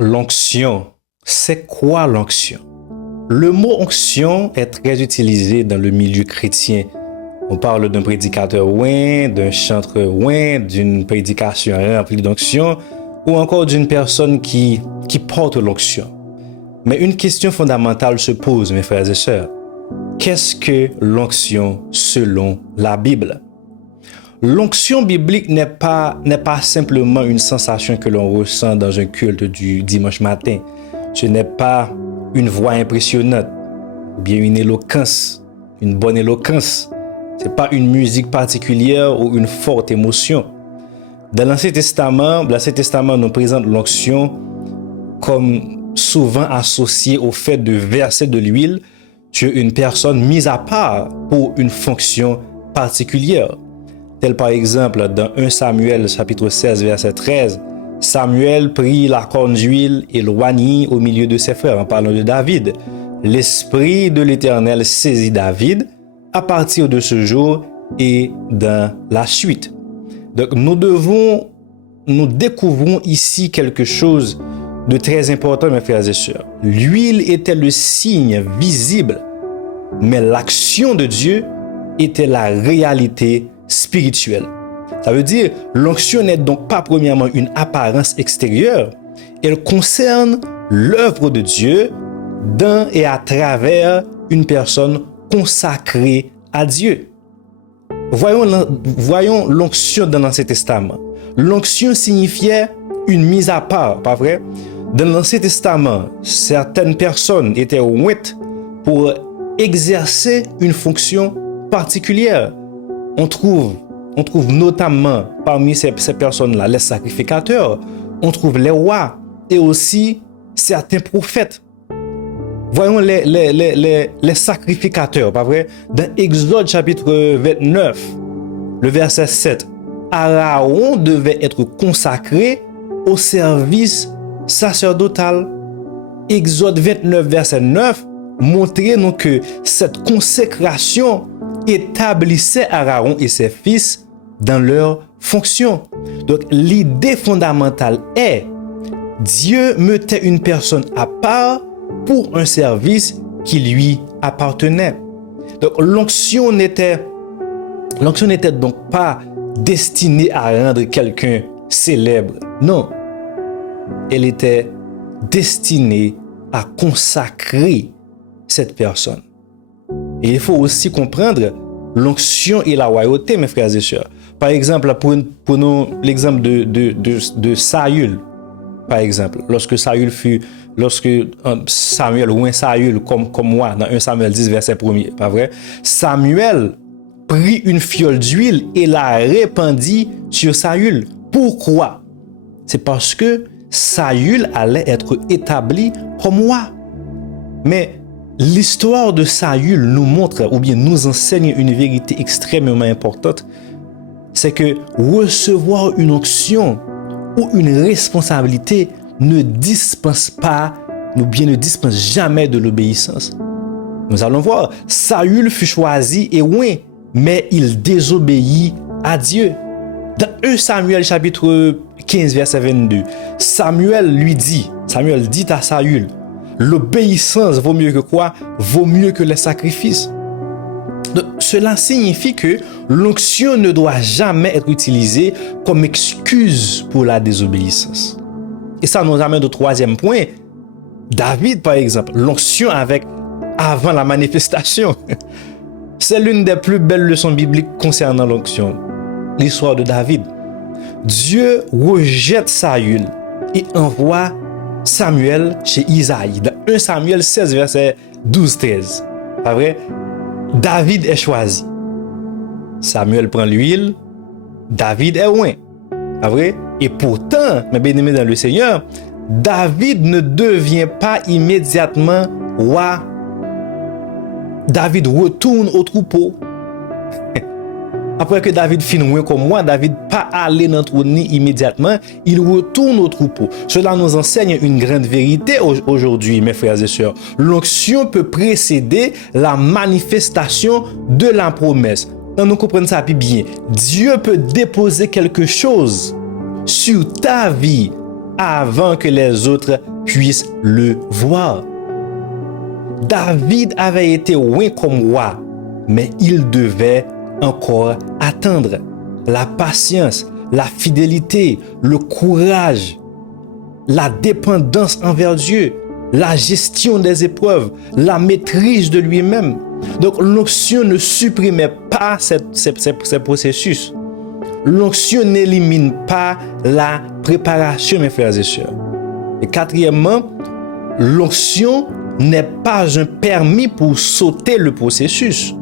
L'onction, c'est quoi l'onction? Le mot onction est très utilisé dans le milieu chrétien. On parle d'un prédicateur oint, d'un chantre oint, d'une prédication remplie d'onction, ou encore d'une personne qui porte l'onction. Mais une question fondamentale se pose, mes frères et sœurs. Qu'est-ce que l'onction selon la Bible? L'onction biblique n'est pas simplement une sensation que l'on ressent dans un culte du dimanche matin. Ce n'est pas une voix impressionnante, ou bien une éloquence, une bonne éloquence. Ce n'est pas une musique particulière ou une forte émotion. Dans l'Ancien Testament nous présente l'onction comme souvent associée au fait de verser de l'huile sur une personne mise à part pour une fonction particulière. Tel par exemple dans 1 Samuel chapitre 16 verset 13, Samuel prit la corne d'huile et l'oignit au milieu de ses frères en parlant de David. L'Esprit de l'Éternel saisit David à partir de ce jour et dans la suite. Donc nous découvrons ici quelque chose de très important, mes frères et sœurs. L'huile était le signe visible, mais l'action de Dieu était la réalité spirituelle. Ça veut dire, l'onction n'est donc pas premièrement une apparence extérieure, elle concerne l'œuvre de Dieu dans et à travers une personne consacrée à Dieu. Voyons l'onction dans l'Ancien Testament. L'onction signifiait une mise à part, pas vrai? Dans l'Ancien Testament, certaines personnes étaient ointes pour exercer une fonction particulière. On trouve notamment parmi ces personnes-là les sacrificateurs, on trouve les rois et aussi certains prophètes. Voyons les sacrificateurs, pas vrai? Dans Exode chapitre 29, le verset 7, Aaron devait être consacré au service sacerdotal. Exode 29, verset 9, montrait nous que cette consécration établissait Aaron et ses fils dans leur fonction. Donc l'idée fondamentale est Dieu mettait une personne à part pour un service qui lui appartenait. Donc l'onction n'était donc pas destinée à rendre quelqu'un célèbre. Non. Elle était destinée à consacrer cette personne. Et il faut aussi comprendre l'onction et la royauté, mes frères et sœurs. Par exemple, prenons l'exemple de Saül. Par exemple, lorsque Samuel ou Saül comme moi dans 1 Samuel 10 verset 1er, pas vrai? Samuel prit une fiole d'huile et la répandit sur Saül. Pourquoi? C'est parce que Saül allait être établi comme roi. Mais l'histoire de Saül nous montre ou bien nous enseigne une vérité extrêmement importante. C'est que recevoir une onction ou une responsabilité ne dispense pas, ou bien ne dispense jamais de l'obéissance. Nous allons voir, Saül fut choisi et oint, mais il désobéit à Dieu. Dans 1 Samuel chapitre 15 verset 22, Samuel dit à Saül, l'obéissance vaut mieux que quoi? Vaut mieux que les sacrifices. Donc, cela signifie que l'onction ne doit jamais être utilisée comme excuse pour la désobéissance. Et ça nous amène au troisième point. David, par exemple, l'onction avant la manifestation. C'est l'une des plus belles leçons bibliques concernant l'onction. L'histoire de David. Dieu rejette Saül et envoie Samuel chez Isaïe. Dans 1 Samuel 16, verset 12-13. Pas vrai? David est choisi. Samuel prend l'huile. David est oint. Pas vrai? Et pourtant, mes bien-aimés dans le Seigneur, David ne devient pas immédiatement roi. David retourne au troupeau. Après que David finit oint comme moi, David pas allé dans le trône immédiatement, il retourne au troupeau. Cela nous enseigne une grande vérité aujourd'hui, mes frères et sœurs. L'onction peut précéder la manifestation de la promesse. Nous comprenons ça bien. Dieu peut déposer quelque chose sur ta vie avant que les autres puissent le voir. David avait été oint comme roi, mais il devait encore attendre. La patience, la fidélité, le courage, la dépendance envers Dieu, la gestion des épreuves, la maîtrise de lui-même. Donc l'onction ne supprimait pas ces processus. L'onction n'élimine pas la préparation, mes frères et sœurs. Et quatrièmement, l'onction n'est pas un permis pour sauter le processus.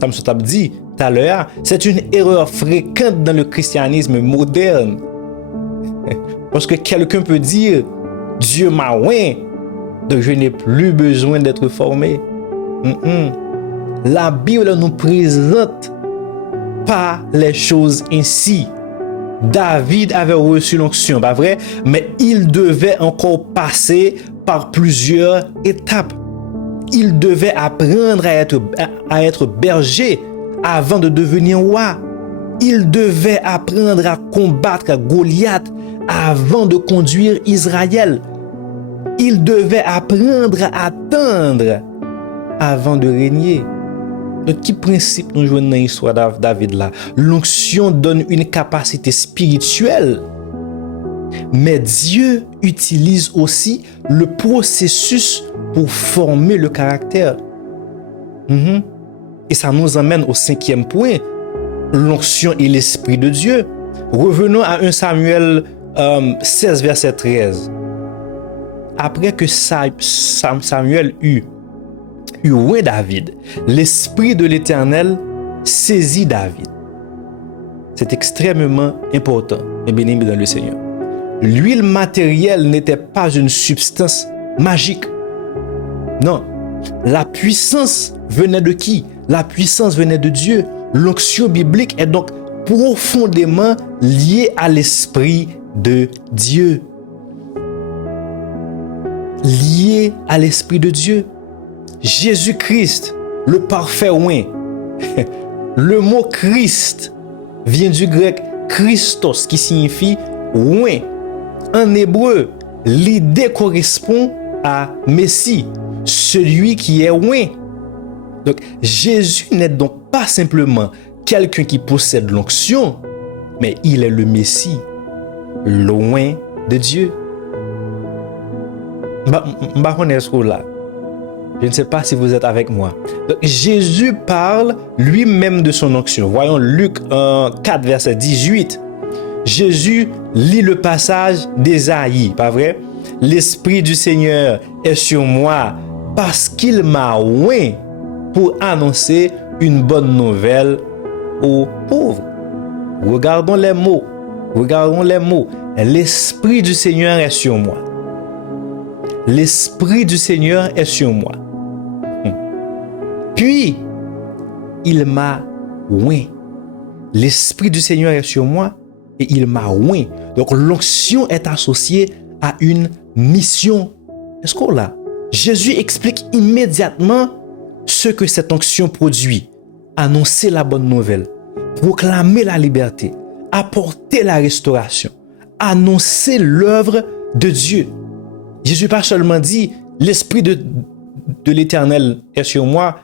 Comme je t'ai dit tout à l'heure, c'est une erreur fréquente dans le christianisme moderne. Parce que quelqu'un peut dire, Dieu m'a oint, donc je n'ai plus besoin d'être formé. La Bible nous présente pas les choses ainsi. David avait reçu l'onction, pas vrai? Mais il devait encore passer par plusieurs étapes. Il devait apprendre à être berger avant de devenir roi. Il devait apprendre à combattre Goliath avant de conduire Israël. Il devait apprendre à attendre avant de régner. Donc, quel principe nous jouons dans l'histoire de David là? L'onction donne une capacité spirituelle. Mais Dieu utilise aussi le processus pour former le caractère. Et ça nous amène au 5e point, l'onction et l'Esprit de Dieu. Revenons à 1 Samuel 16, verset 13. Après que Samuel eut oint David, l'Esprit de l'Éternel saisit David. C'est extrêmement important, mes bien-aimés dans le Seigneur. L'huile matérielle n'était pas une substance magique. Non. La puissance venait de qui? La puissance venait de Dieu. L'onction biblique est donc profondément liée à l'Esprit de Dieu. Liée à l'Esprit de Dieu. Jésus-Christ, le parfait oint. Le mot Christ vient du grec Christos, qui signifie oint. En hébreu, l'idée correspond à Messie, celui qui est oint. Donc, Jésus n'est donc pas simplement quelqu'un qui possède l'onction, mais il est le Messie, l'oint de Dieu. Je ne sais pas si vous êtes avec moi. Donc, Jésus parle lui-même de son onction. Voyons Luc 4, verset 18. Jésus lit le passage d'Ésaïe, pas vrai? L'Esprit du Seigneur est sur moi parce qu'il m'a oint pour annoncer une bonne nouvelle aux pauvres. Regardons les mots. L'Esprit du Seigneur est sur moi. L'Esprit du Seigneur est sur moi. Puis, il m'a oint. L'Esprit du Seigneur est sur moi et il m'a oint. Donc, l'onction est associée à une mission. Est-ce qu'on l'a? Jésus explique immédiatement ce que cette onction produit. Annoncer la bonne nouvelle, proclamer la liberté, apporter la restauration, annoncer l'œuvre de Dieu. Jésus pas seulement dit l'Esprit de l'Éternel est sur moi,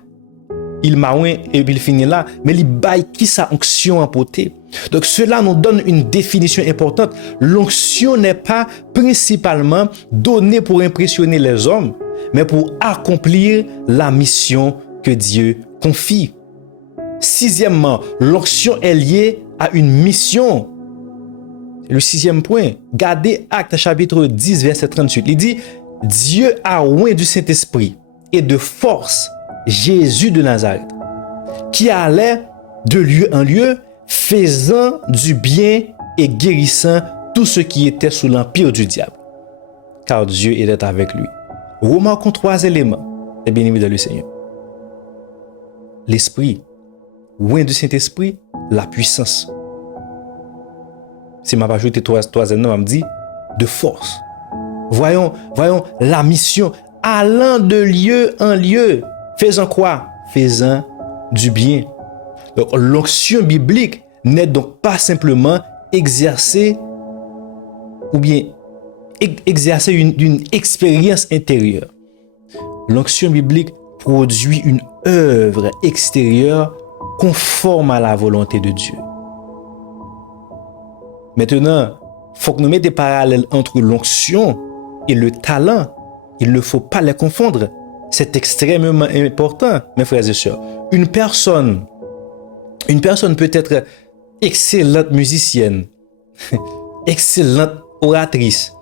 il m'a oint et puis il finit là, mais il baille qui sa onction emportée. Donc cela nous donne une définition importante. L'onction n'est pas principalement donnée pour impressionner les hommes, mais pour accomplir la mission que Dieu confie. Sixièmement, l'onction est liée à une mission. Le 6e point, regardez Actes chapitre 10, verset 38. Il dit, Dieu a oint du Saint-Esprit et de force Jésus de Nazareth, qui allait de lieu en lieu, faisant du bien et guérissant tout ce qui était sous l'empire du diable, car Dieu était avec lui. Remarquons 3 éléments, les bien-aimés dans le Seigneur. L'Esprit, oint du Saint-Esprit, la puissance. Si je m'ajoute 3 éléments, on me dit de force. Voyons la mission, allant de lieu en lieu. Faisant quoi? Faisant du bien. Donc, l'onction biblique n'est donc pas simplement exercée ou bien exercer une expérience intérieure. L'onction biblique produit une œuvre extérieure conforme à la volonté de Dieu. Maintenant, il faut que nous mettions des parallèles entre l'onction et le talent. Il ne faut pas les confondre. C'est extrêmement important, mes frères et sœurs. Une personne peut être excellente musicienne, excellente oratrice,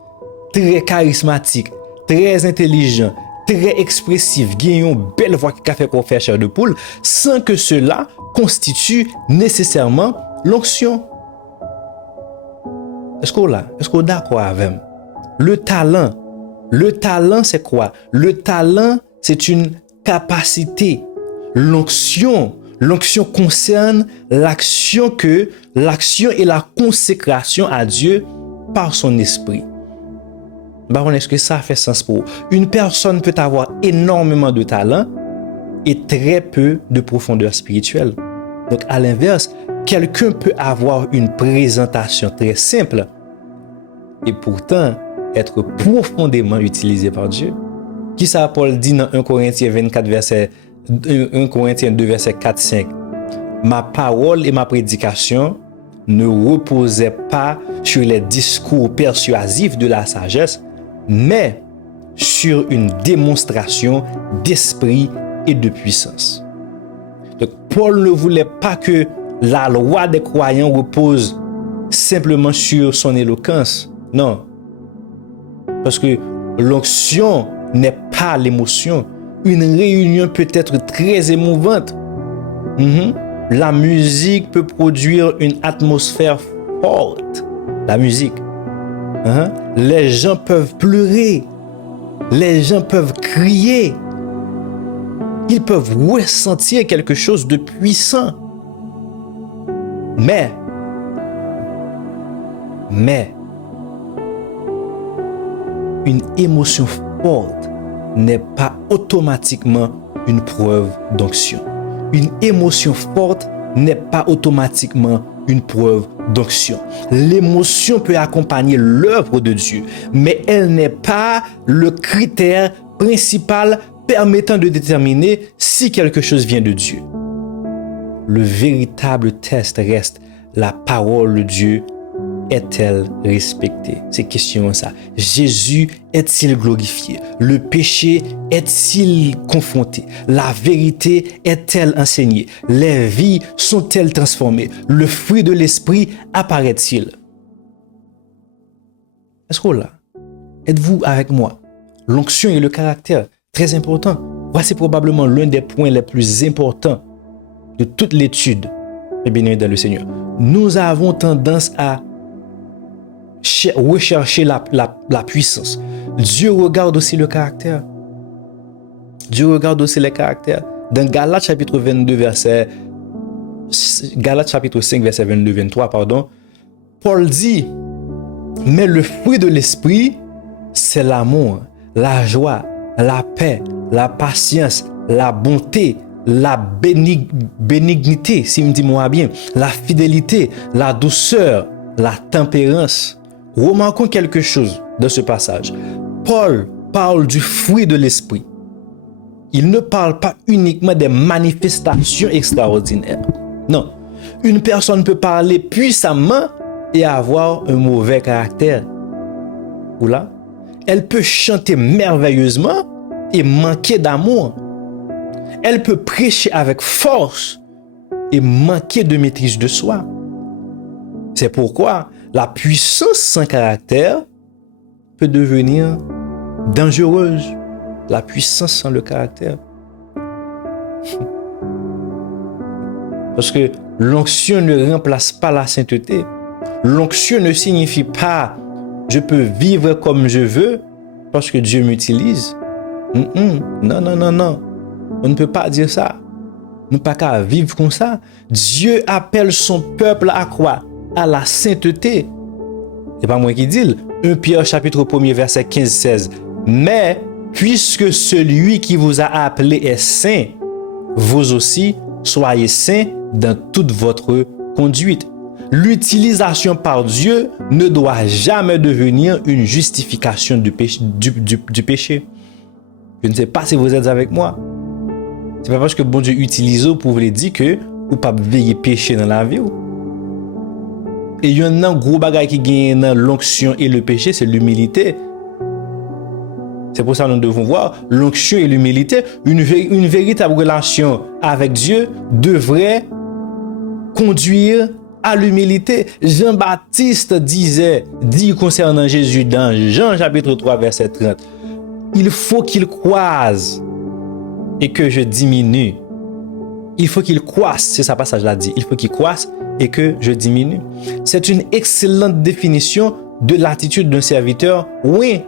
très charismatique, très intelligent, très expressif, qui a une belle voix qui a fait qu'on fait chair de poule, sans que cela constitue nécessairement l'onction. Est-ce qu'on est d'accord avec moi? Le talent, c'est quoi? Le talent, c'est une capacité. L'onction concerne l'action et la consécration à Dieu par son esprit. Est-ce que ça fait sens pour vous? Une personne peut avoir énormément de talent et très peu de profondeur spirituelle. Donc, à l'inverse, quelqu'un peut avoir une présentation très simple et pourtant être profondément utilisé par Dieu. Qui ça Paul dit dans 1 Corinthiens 24 verset 1 Corinthiens 2 verset 4-5. Ma parole et ma prédication ne reposaient pas sur les discours persuasifs de la sagesse, mais sur une démonstration d'esprit et de puissance. Donc Paul ne voulait pas que la loi des croyants repose simplement sur son éloquence. Non. Parce que l'onction n'est pas l'émotion. Une réunion peut être très émouvante. La musique peut produire une atmosphère forte. La musique. Les gens peuvent pleurer. Les gens peuvent crier. Ils peuvent ressentir quelque chose de puissant. Mais, une émotion forte n'est pas automatiquement une preuve d'onction. Une émotion forte n'est pas automatiquement une preuve d'onction. L'émotion peut accompagner l'œuvre de Dieu, mais elle n'est pas le critère principal permettant de déterminer si quelque chose vient de Dieu. Le véritable test reste: la parole de Dieu est-elle respectée? C'est question ça. Jésus est-il glorifié? Le péché est-il confronté? La vérité est-elle enseignée? Les vies sont-elles transformées? Le fruit de l'esprit apparaît-il? Est-ce que là? Êtes-vous avec moi? L'onction et le caractère, très important. Voici probablement l'un des points les plus importants de toute l'étude. Et bien dans le Seigneur. Nous avons tendance à rechercher la puissance. Dieu regarde aussi le caractère. Dieu regarde aussi les caractères. Dans Galates chapitre 5 verset 22-23, Paul dit: mais le fruit de l'esprit, c'est l'amour, la joie, la paix, la patience, la bonté, la bénignité, si me dis-moi bien, la fidélité, la douceur, la tempérance. Remarquons quelque chose dans ce passage. Paul parle du fruit de l'esprit. Il ne parle pas uniquement des manifestations extraordinaires. Non. Une personne peut parler puissamment et avoir un mauvais caractère. Ou là, elle peut chanter merveilleusement et manquer d'amour. Elle peut prêcher avec force et manquer de maîtrise de soi. C'est pourquoi la puissance sans caractère peut devenir dangereuse. La puissance sans le caractère. Parce que l'onction ne remplace pas la sainteté. L'onction ne signifie pas je peux vivre comme je veux parce que Dieu m'utilise. Non. On ne peut pas dire ça. On ne peut pas vivre comme ça. Dieu appelle son peuple à quoi? À la sainteté. C'est pas moi qui dis. 1 Pierre chapitre 1 verset 15-16. Mais puisque celui qui vous a appelé est saint, vous aussi soyez saints dans toute votre conduite. l'utilisation par Dieu ne doit jamais devenir une justification du péché. Je ne sais pas si vous êtes avec moi. C'est pas parce que bon Dieu utilise pour vous dire que vous pas veiller péché dans la vie. Et il y a un gros bagage qui gagne dans l'onction et le péché, c'est l'humilité. C'est pour ça que nous devons voir l'onction et l'humilité. Une véritable relation avec Dieu devrait conduire à l'humilité. Jean-Baptiste dit concernant Jésus dans Jean chapitre 3 verset 30, il faut qu'il croise et que je diminue. Il faut qu'il croisse, c'est ça passage là dit. Il faut qu'il croisse et que je diminue. C'est une excellente définition de l'attitude d'un serviteur. Oui,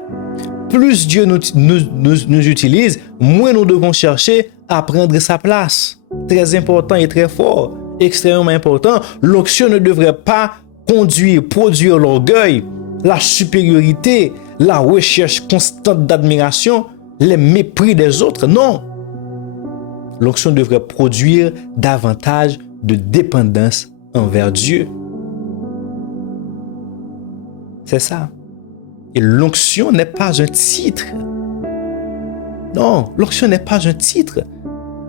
plus Dieu nous utilise, moins nous devons chercher à prendre sa place. Très important et très fort, extrêmement important. L'onction ne devrait pas produire l'orgueil, la supériorité, la recherche constante d'admiration, les mépris des autres. Non. L'onction devrait produire davantage de dépendance envers Dieu. C'est ça. Et l'onction n'est pas un titre. Non, l'onction n'est pas un titre.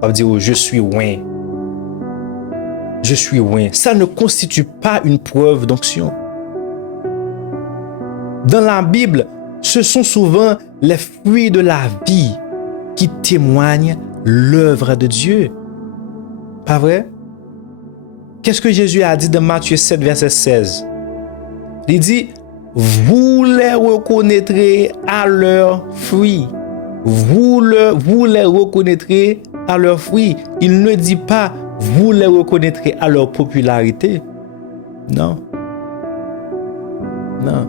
On va dire, oh, je suis loin. Je suis loin. Ça ne constitue pas une preuve d'onction. Dans la Bible, ce sont souvent les fruits de la vie qui témoignent l'œuvre de Dieu. Pas vrai? Qu'est-ce que Jésus a dit dans Matthieu 7, verset 16? Il dit, vous les reconnaîtrez à leurs fruits. Vous les reconnaîtrez à leurs fruits. Il ne dit pas, vous les reconnaîtrez à leur popularité. Non. Non.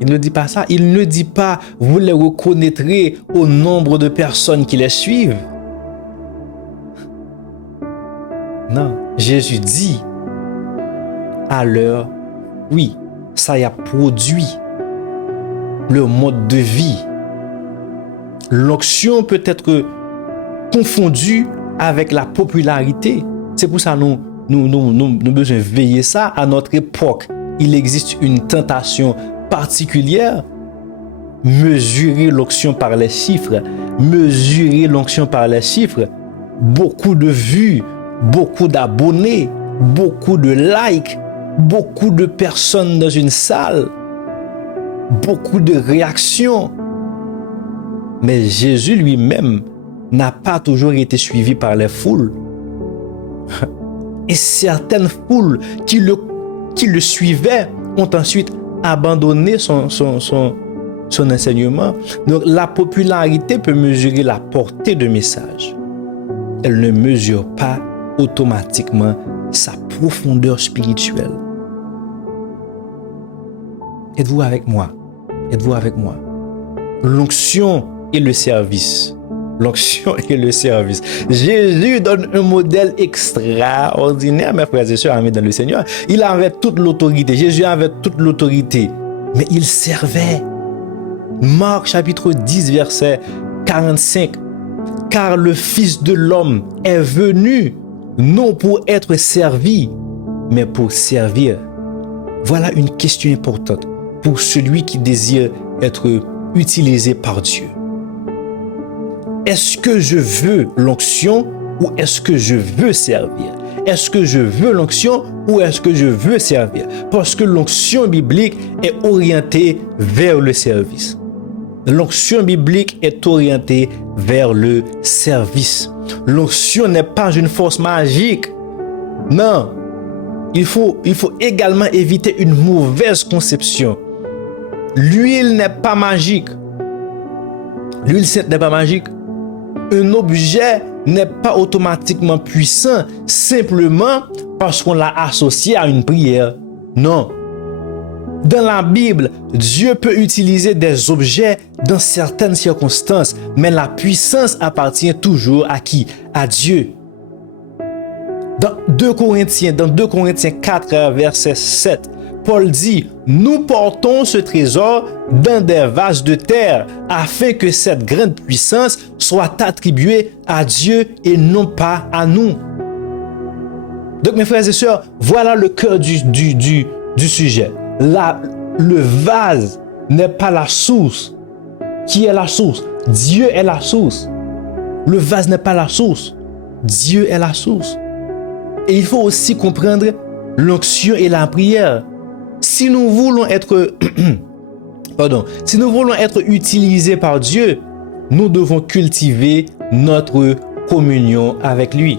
Il ne dit pas ça. Il ne dit pas, vous les reconnaîtrez au nombre de personnes qui les suivent. Non. Jésus dit, à leur oui, ça y a produit le mode de vie. L'onction peut être confondue avec la popularité. C'est pour ça que nous devons veiller ça. À notre époque, il existe une tentation particulière. Mesurer l'onction par les chiffres. Mesurer l'onction par les chiffres. Beaucoup de vues, beaucoup d'abonnés, beaucoup de likes. Beaucoup de personnes dans une salle, beaucoup de réactions. Mais Jésus lui-même n'a pas toujours été suivi par les foules. Et certaines foules qui le suivaient ont ensuite abandonné son enseignement. Donc la popularité peut mesurer la portée de message. Elle ne mesure pas automatiquement sa profondeur spirituelle. Êtes-vous avec moi? Êtes-vous avec moi? L'onction et le service. L'onction et le service. Jésus donne un modèle extraordinaire, mes frères et sœurs amis dans le Seigneur. Il avait toute l'autorité. Jésus avait toute l'autorité. Mais il servait. Marc chapitre 10, verset 45. Car le Fils de l'homme est venu non pour être servi, mais pour servir. Voilà une question importante pour celui qui désire être utilisé par Dieu. Est-ce que je veux l'onction ou est-ce que je veux servir? Est-ce que je veux l'onction ou est-ce que je veux servir? Parce que l'onction biblique est orientée vers le service. L'onction biblique est orientée vers le service. L'onction n'est pas une force magique. Non. Il faut également éviter une mauvaise conception. L'huile n'est pas magique. L'huile sainte n'est pas magique. Un objet n'est pas automatiquement puissant simplement parce qu'on l'a associé à une prière. Non. Dans la Bible, Dieu peut utiliser des objets dans certaines circonstances, mais la puissance appartient toujours à qui? À Dieu. Dans 2 Corinthiens 4, verset 7, Paul dit, nous portons ce trésor dans des vases de terre afin que cette grande puissance soit attribuée à Dieu et non pas à nous. Donc, mes frères et sœurs, voilà le cœur du sujet. Le vase n'est pas la source. Qui est la source? Dieu est la source. Le vase n'est pas la source. Dieu est la source. Et il faut aussi comprendre l'onction et la prière. Si nous voulons être, si nous voulons être utilisés par Dieu, nous devons cultiver notre communion avec lui.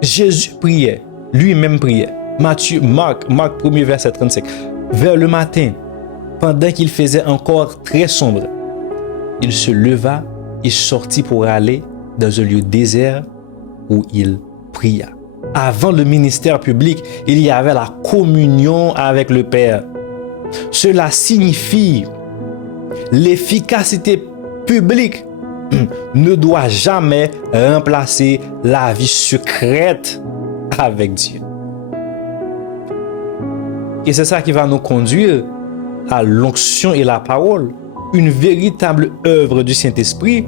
Jésus priait, lui-même priait. Marc 1er verset 35. Vers le matin, pendant qu'il faisait encore très sombre, il se leva et sortit pour aller dans un lieu désert où il pria. Avant le ministère public, il y avait la communion avec le Père. Cela signifie l'efficacité publique ne doit jamais remplacer la vie secrète avec Dieu. Et c'est ça qui va nous conduire à l'onction et la parole. Une véritable œuvre du Saint-Esprit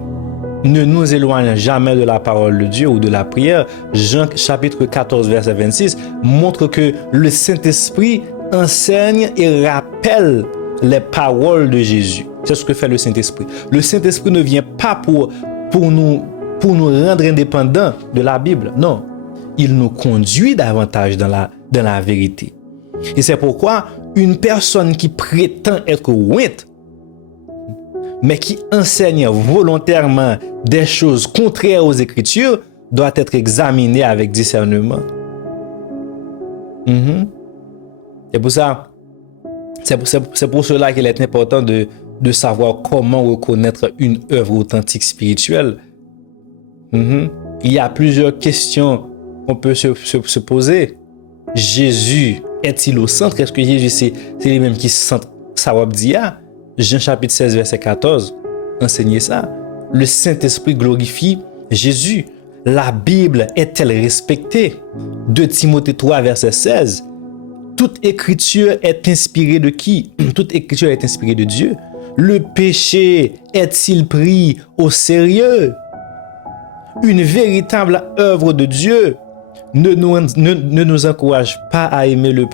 ne nous éloigne jamais de la parole de Dieu ou de la prière. Jean chapitre 14 verset 26 montre que le Saint-Esprit enseigne et rappelle les paroles de Jésus. C'est ce que fait le Saint-Esprit. Le Saint-Esprit ne vient pas pour nous rendre indépendants de la Bible. Non, il nous conduit davantage dans la vérité. Et c'est pourquoi une personne qui prétend être ointe, mais qui enseigne volontairement des choses contraires aux Écritures, doit être examinée avec discernement. C'est pour cela qu'il est important de savoir comment reconnaître une œuvre authentique spirituelle. Il y a plusieurs questions qu'on peut se poser. Jésus est-il au centre? Est-ce que Jésus c'est lui-même qui centre sa wabdia? Jean chapitre 16 verset 14 enseignez ça. Le Saint-Esprit glorifie Jésus. La Bible est-elle respectée? 2 Timothée 3 verset 16. Toute écriture est inspirée de qui? Toute écriture est inspirée de Dieu. Le péché est-il pris au sérieux? Une véritable œuvre de Dieu ne nous encourage pas à aimer le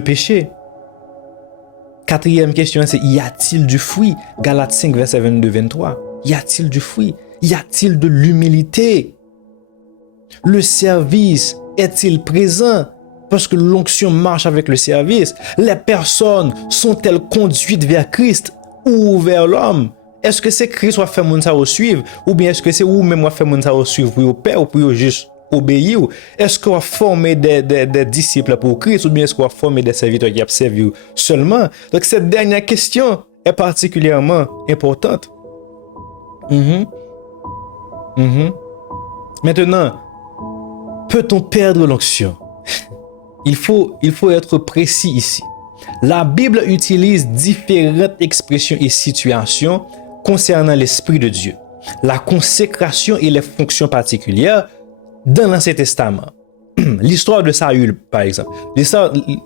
péché. Quatrième question, c'est y a-t-il du fruit? Galates 5, verset 22-23. Y a-t-il du fruit? Y a-t-il de l'humilité? Le service est-il présent? Parce que l'onction marche avec le service. Les personnes sont-elles conduites vers Christ ou vers l'homme? Est-ce que c'est Christ qui a fait mon ça au suivre? Ou bien est-ce que c'est ou même fait mon ça au suivre pour au Père ou pour juste obéir? Est-ce qu'on a formé des disciples pour Christ ou bien est-ce qu'on a formé des serviteurs qui observent seulement? Donc cette dernière question est particulièrement importante. Maintenant, peut-on perdre l'onction? Il faut être précis ici. La Bible utilise différentes expressions et situations concernant l'Esprit de Dieu, la consécration et les fonctions particulières dans l'Ancien Testament. L'histoire de Saül, par exemple.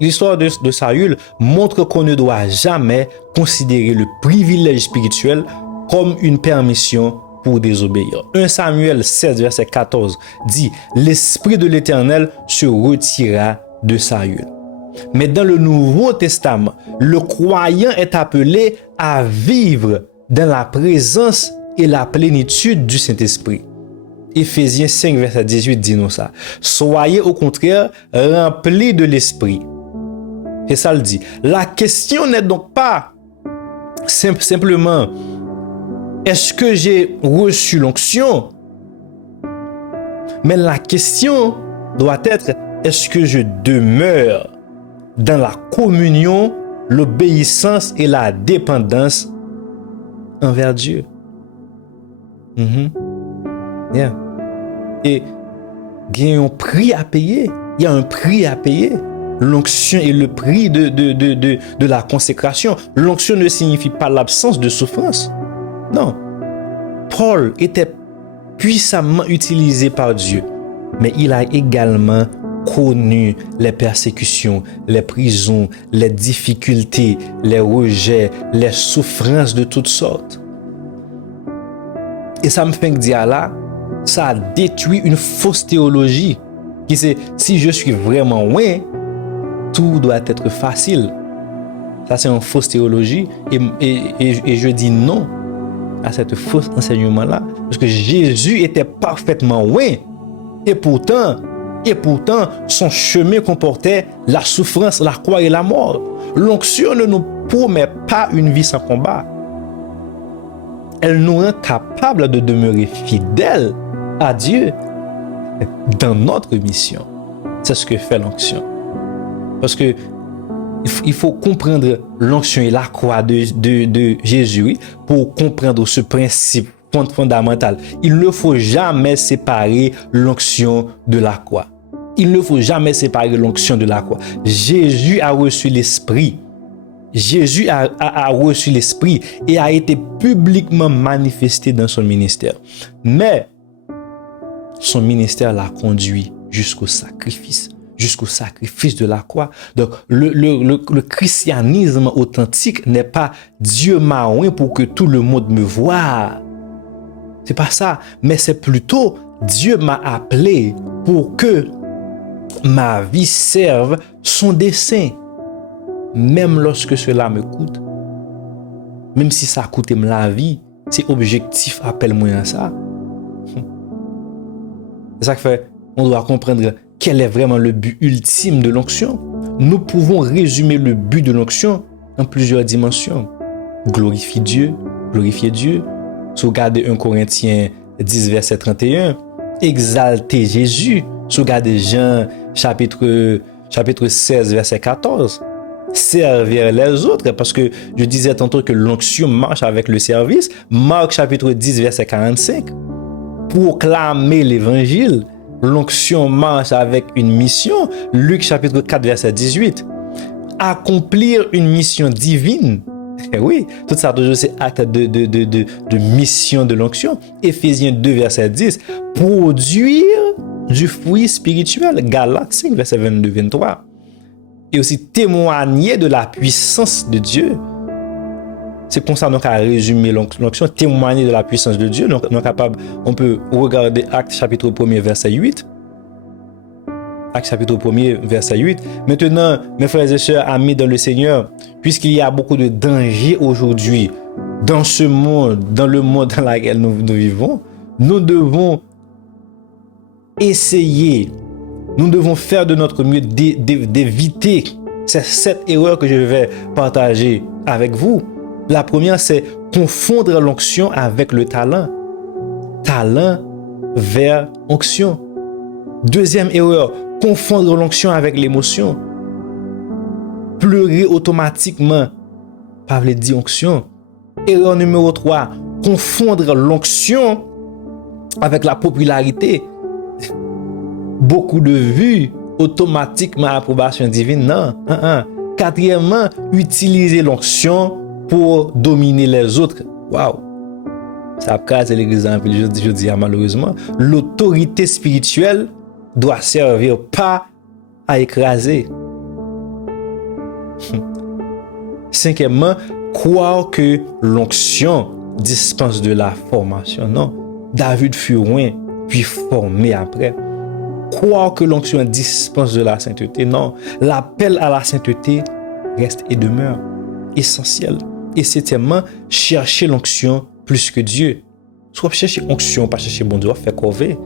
L'histoire de Saül montre qu'on ne doit jamais considérer le privilège spirituel comme une permission pour désobéir. 1 Samuel 16, verset 14 dit « L'Esprit de l'Éternel se retira de Saül ». Mais dans le Nouveau Testament, le croyant est appelé à vivre dans la présence et la plénitude du Saint-Esprit. Éphésiens 5, verset 18 dit nous ça. Soyez au contraire remplis de l'Esprit. Et ça le dit. La question n'est donc pas simplement est-ce que j'ai reçu l'onction? Mais la question doit être est-ce que je demeure dans la communion, l'obéissance et la dépendance envers Dieu? Yeah. Et il y a un prix à payer. Il y a un prix à payer. L'onction est le prix de la consécration. L'onction ne signifie pas l'absence de souffrance. Non. Paul était puissamment utilisé par Dieu, mais il a également connu les persécutions, les prisons, les difficultés, les rejets, les souffrances de toutes sortes. Et ça me fait dire là Ça détruit une fausse théologie qui c'est si je suis vraiment loin, tout doit être facile. Ça, c'est une fausse théologie et je dis non à cette fausse enseignement-là parce que Jésus était parfaitement loin et pourtant, son chemin comportait la souffrance, la croix et la mort. L'onction ne nous promet pas une vie sans combat. Elle nous rend capables de demeurer fidèles à Dieu dans notre mission. C'est ce que fait l'onction. Parce que il faut comprendre l'onction et la croix de Jésus pour comprendre ce principe fondamental. Il ne faut jamais séparer l'onction de la croix. Il ne faut jamais séparer l'onction de la croix. Jésus a reçu l'Esprit. Jésus a reçu l'Esprit et a été publiquement manifesté dans son ministère. Mais son ministère l'a conduit jusqu'au sacrifice de la croix. Donc, le christianisme authentique n'est pas Dieu m'a oint pour que tout le monde me voie. C'est pas ça, mais c'est plutôt Dieu m'a appelé pour que ma vie serve son dessein, même lorsque cela me coûte. Même si ça coûte la vie, c'est objectif, appelle-moi à ça. C'est ça que fait, on doit comprendre quel est vraiment le but ultime de l'onction. Nous pouvons résumer le but de l'onction en plusieurs dimensions. Glorifier Dieu. Si vous regardez 1 Corinthiens 10, verset 31, exalter Jésus. Si vous regardez Jean chapitre 16, verset 14, servir les autres, parce que je disais tantôt que l'onction marche avec le service. Marc chapitre 10, verset 45, proclamer l'évangile. L'onction marche avec une mission. Luc chapitre 4, verset 18, accomplir une mission divine. Oui, tout ça toujours c'est acte de mission de l'onction. Éphésiens 2, verset 10, produire du fruit spirituel. Galates 5, verset 22-23. Et aussi témoigner de la puissance de Dieu. C'est comme ça qu'on a résumé l'onction, témoigner de la puissance de Dieu. Donc, on peut regarder Actes chapitre 1, verset 8. Actes chapitre 1, verset 8. Maintenant, mes frères et sœurs, amis dans le Seigneur, puisqu'il y a beaucoup de dangers aujourd'hui dans ce monde, dans le monde dans lequel nous vivons, nous devons essayer, nous devons faire de notre mieux d'éviter cette erreur que je vais partager avec vous. La première, c'est confondre l'onction avec le talent. Talent vers onction. Deuxième erreur, confondre l'onction avec l'émotion. Pleurer automatiquement par les dix onction. Erreur numéro 3, confondre l'onction avec la popularité. Beaucoup de vues, automatiquement approbation divine. Non. Quatrièmement, utiliser l'onction pour dominer les autres. Waouh! Ça casse l'église en ville, je dis malheureusement. L'autorité spirituelle doit servir pas à écraser. Cinquièmement, croire que l'onction dispense de la formation. Non. David fut loin, puis formé après. Croire que l'onction dispense de la sainteté. Non. L'appel à la sainteté reste et demeure essentiel. Et septièmement, chercher l'onction plus que Dieu. Soit chercher onction, pas chercher bon Dieu, faire corvée.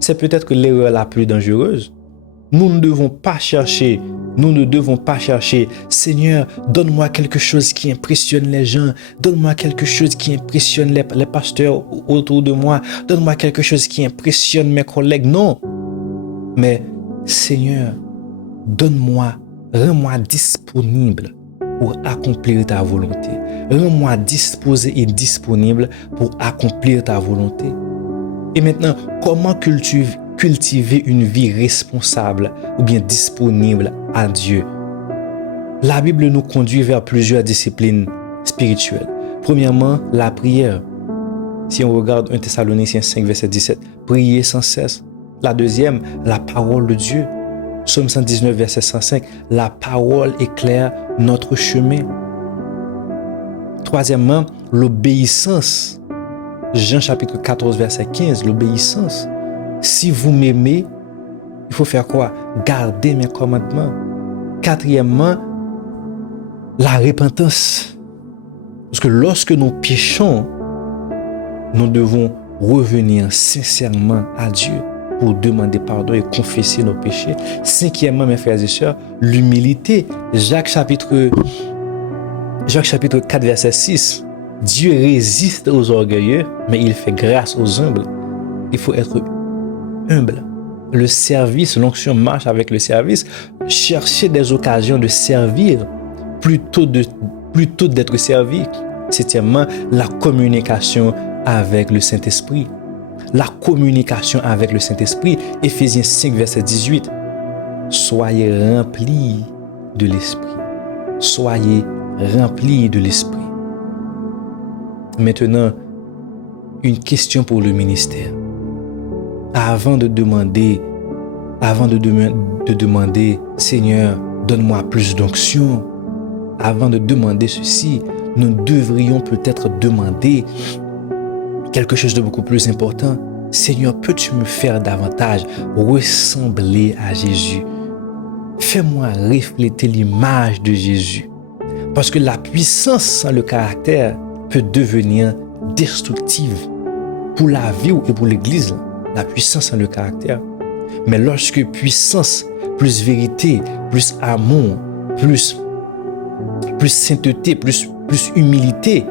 C'est peut-être que l'erreur la plus dangereuse. Nous ne devons pas chercher, Seigneur, donne-moi quelque chose qui impressionne les gens, donne-moi quelque chose qui impressionne les pasteurs autour de moi, donne-moi quelque chose qui impressionne mes collègues. Non, mais Seigneur, rends-moi disponible pour accomplir ta volonté. Rends-moi disposé et disponible pour accomplir ta volonté. Et maintenant, comment cultiver une vie responsable ou bien disponible à Dieu? La Bible nous conduit vers plusieurs disciplines spirituelles. Premièrement, la prière. Si on regarde 1 Thessaloniciens 5, verset 17, prier sans cesse. La deuxième, la parole de Dieu. Psaume 119, verset 105, la parole éclaire notre chemin. Troisièmement, l'obéissance. Jean chapitre 14, verset 15, l'obéissance. Si vous m'aimez, il faut faire quoi? Garder mes commandements. Quatrièmement, la repentance. Parce que lorsque nous péchons, nous devons revenir sincèrement à Dieu pour demander pardon et confesser nos péchés. Cinquièmement, mes frères et sœurs, l'humilité. Jacques chapitre 4, verset 6. Dieu résiste aux orgueilleux, mais il fait grâce aux humbles. Il faut être humble. Le service, l'onction marche avec le service. Chercher des occasions de servir plutôt d'être servi. Septièmement, la communication avec le Saint-Esprit. La communication avec le Saint-Esprit. Éphésiens 5, verset 18. Soyez remplis de l'Esprit. Soyez remplis de l'Esprit. Maintenant, une question pour le ministère. Avant de demander, Seigneur, donne-moi plus d'onction. Avant de demander ceci, nous devrions peut-être demander quelque chose de beaucoup plus important. Seigneur, peux-tu me faire davantage ressembler à Jésus? Fais-moi refléter l'image de Jésus. Parce que la puissance sans le caractère peut devenir destructive pour la vie et pour l'Église. La puissance sans le caractère. Mais lorsque puissance plus vérité, plus amour, plus sainteté, plus humilité,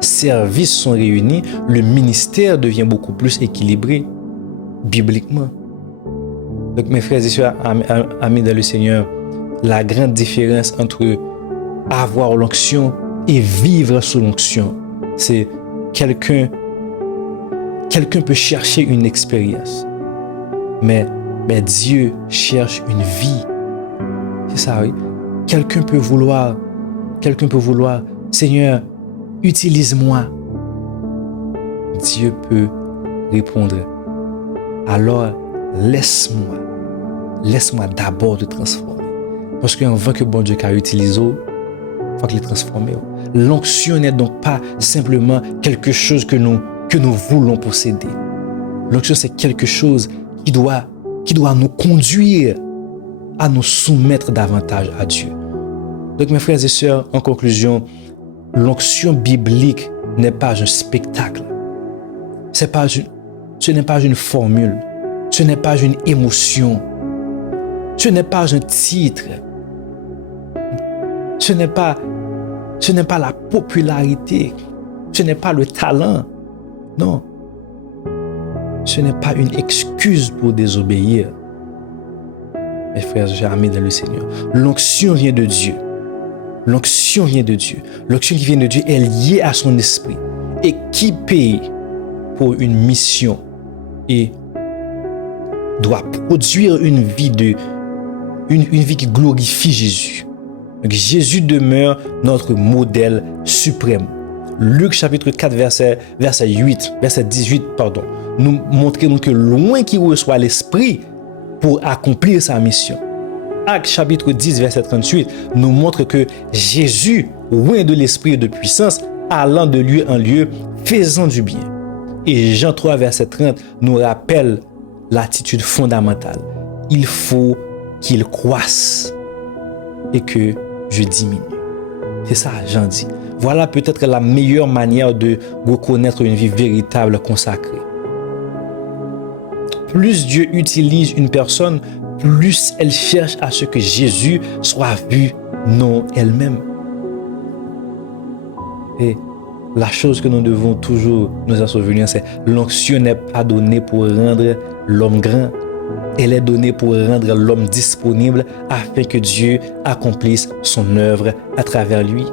services sont réunis, le ministère devient beaucoup plus équilibré bibliquement. Donc mes frères et sœurs, amis dans le Seigneur, la grande différence entre avoir l'onction et vivre sous l'onction, c'est quelqu'un peut chercher une expérience, mais Dieu cherche une vie. C'est ça, oui. Quelqu'un peut vouloir, Seigneur, utilise-moi. Dieu peut répondre, alors laisse-moi d'abord te transformer. Parce qu'avant que bon Dieu utilise, il faut qu'il transforme. L'onction n'est donc pas simplement quelque chose que nous voulons posséder. L'onction, c'est quelque chose qui doit nous conduire à nous soumettre davantage à Dieu. Donc mes frères et sœurs, en conclusion, l'onction biblique n'est pas un spectacle. Ce n'est pas une formule. Ce n'est pas une émotion. Ce n'est pas un titre. Ce n'est pas la popularité. Ce n'est pas le talent. Non. Ce n'est pas une excuse pour désobéir. Mes frères et sœurs amis dans le Seigneur, l'onction vient de Dieu. L'onction vient de Dieu. L'onction qui vient de Dieu est liée à son esprit, équipée pour une mission et doit produire une vie qui glorifie Jésus. Donc Jésus demeure notre modèle suprême. Luc chapitre 4 verset 18 nous montre que loin qu'il reçoit l'esprit pour accomplir sa mission. Actes chapitre 10 verset 38 nous montre que Jésus, loin de l'esprit et de puissance, allant de lieu en lieu, faisant du bien. Et Jean 3 verset 30 nous rappelle l'attitude fondamentale. Il faut qu'il croisse et que je diminue. C'est ça, Jean dit. Voilà peut-être la meilleure manière de reconnaître une vie véritable consacrée. Plus Dieu utilise une personne, plus elle cherche à ce que Jésus soit vu, non elle-même. Et la chose que nous devons toujours nous en souvenir, c'est l'onction n'est pas donnée pour rendre l'homme grand. Elle est donnée pour rendre l'homme disponible afin que Dieu accomplisse son œuvre à travers lui.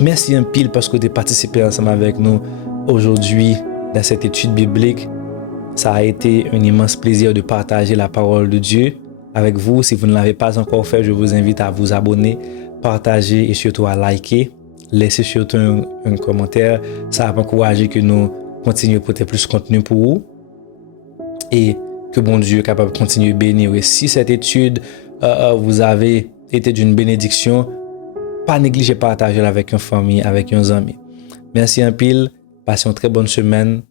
Merci un pile parce que tu as participé ensemble avec nous aujourd'hui dans cette étude biblique. Ça a été un immense plaisir de partager la parole de Dieu avec vous. Si vous ne l'avez pas encore fait, je vous invite à vous abonner, partager et surtout à liker. Laissez surtout un commentaire. Ça va encourager que nous continuions à porter plus de contenu pour vous. Et que bon Dieu est capable de continuer à bénir. Et si cette étude vous avez été d'une bénédiction, pas négliger partager avec une famille, avec un ami. Merci un pile. Passez une très bonne semaine.